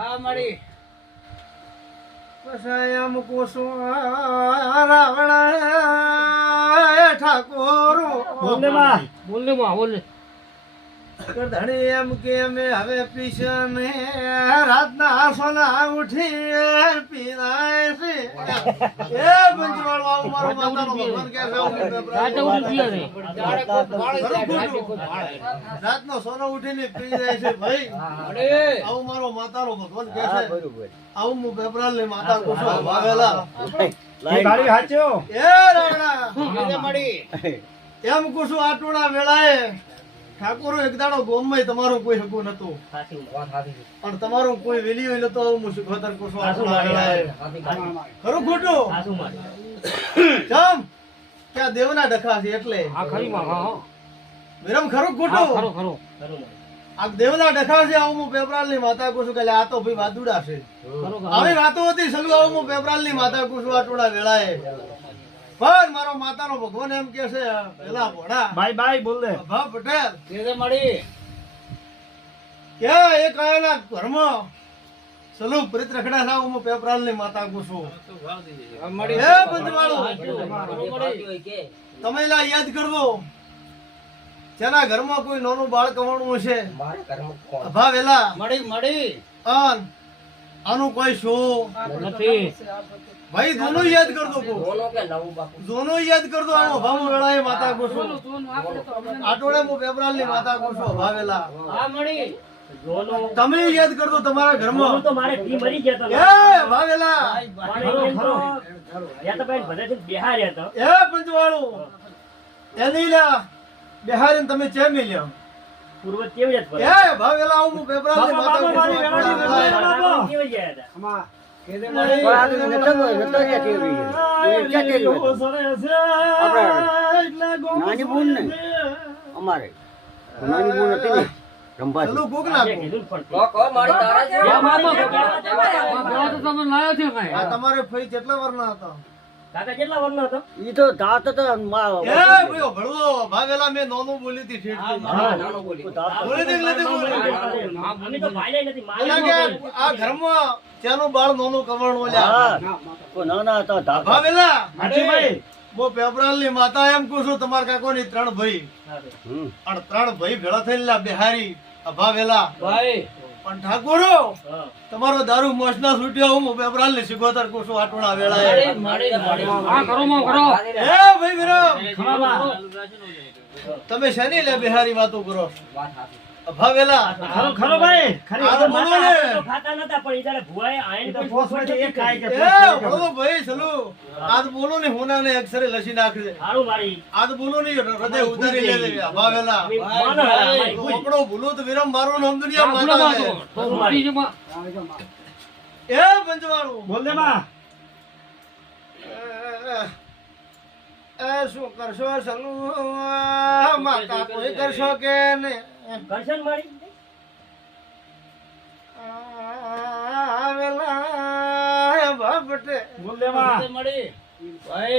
હા મળી કુસુમ રાવણ ઠાકોર. બોલ ને માં. બોલમાં બોલ ધણી એમ કે અમે હવે પીશન રાતના સોના ઉઠી પીરાય છે. એ પંચવાળ રાતનો સોનો ઉઠીને પી જાય છે ભાઈ. આવું મારો માતાનો ભગવાન કે છે આવું હું પેપરાલની માતા કુસુમ ભાવેલા ગાડી હાચો? એ રાવણા. મળી એમ કુસુમ આટોણા વેળાએ ઠાકોરો એક દાડો ગોમમાં તમારો કોઈ હકો નતો. પણ તમારો કોઈ વેલ્યુ નતો આવું હું સુખોતર આટોણા ખરું ખોટું? ચમ ક્યાં આ દેવના ડખા છે એટલે. હા ખરી માં હા. હા વિરમ ખરું ખોટું? ખરો ખરો. આ દેવના ડખા છે આવું હું પેપરાલની માતા કુશું કે આ તો ભાઈ વાદુડા છે. આવી વાતો હતી સલુ આવું હું પેપરાલની માતા કુસવા ટોળા વેળાએ. પણ મારો માતાનો ભગવાન એમ કે છે પેલા ભોળા બાય બાય બોલ દે ભા પટેલ. કેરે મળી. કે એ કયાના ઘરમાં સલુ પ્રીત રખડા સાવ હું પેપરાલની માતા હા, મળી. હે બંધવાળો તમે લા યાદ કરજો. જેના ઘરમાં કોઈ નાનું બાળ કમાણું છે અભા વેલા મળી મળી. અન આનું કોઈ શો નથી. ભાઈ દોનો યાદ કર દો દોનો યાદ કરજો આનો ભાવ વેળાએ માતા આટોડે હું પેપરાલની માતા ભાવેલા. હા મળી. તમે યાદ કરજો તમારા ઘરમાં. તો મારે ધી મરી જતો એ ભાવેલા. બિહાર હતો એ પંચવાળું. એની બિહારીને તમે ચેમ લ્યો? પૂર્વ કેવી જત એ ભાવેલા હું પેપરાલ ને માતા. કેવી જાય હતા કેસે મળી નાની બૂન ને? અમારે. નાની બૂન હતી ને કોક તો તમે લાયો છે કઈ આ તમારે ફઈ કેટલા વર્ષના હતા? કાકા કેટલા વર્ષનો હતો? ઈ તો દાંત તો એ ભાઈઓ ભળવો ભાવેલા મેં નોનું બોલી હતી બોલી હતી. કે બોલી? અમે તો ભાઈ નથી એના આ ઘરમાં ત્યાંનું બાળ નોનું હતા દાંત. બો માતા એમ કહું છું તમારા કાકો ની ત્રણ ભાઈ. અને ત્રણ ભાઈ ભેળા થઈને લા બિહારી અભાવેલા ભાઈ પણ ઠાકોરો તમારો દારૂ મોસના છૂટ્યો હું બેબરાલની સિગોતર છું આટોણા વેળા હા કરો માં ખરો એ ભાઈ વીરો તમે શેની લે બિહારી વાતો કરો? આ ભાવેલા ખરો ખરો ભાઈ. ખરી આ તો બોલો ને. ખાતા નતા પણ ઈ તારે ભુવાએ આઈને તો ફોસ પોસ એક ખાય કે એ ભાઈ ચલો. આજ બોલો ને હોના ને અક્ષરે લસી નાખજે. હારું મારી. આજ બોલો ને હૃદય ઉતારી લે લે ભાવેલા. આપણો ભૂલો તો વિરમ મારો નામ દુનિયા માતા માં છે. માં. એ પંચવાળું. બોલ દે માં. એ શું કરશો સલુ માતા કોઈ કરશો કે ને કરશન મારી આવેલા બાપટે. મળી. ભાઈ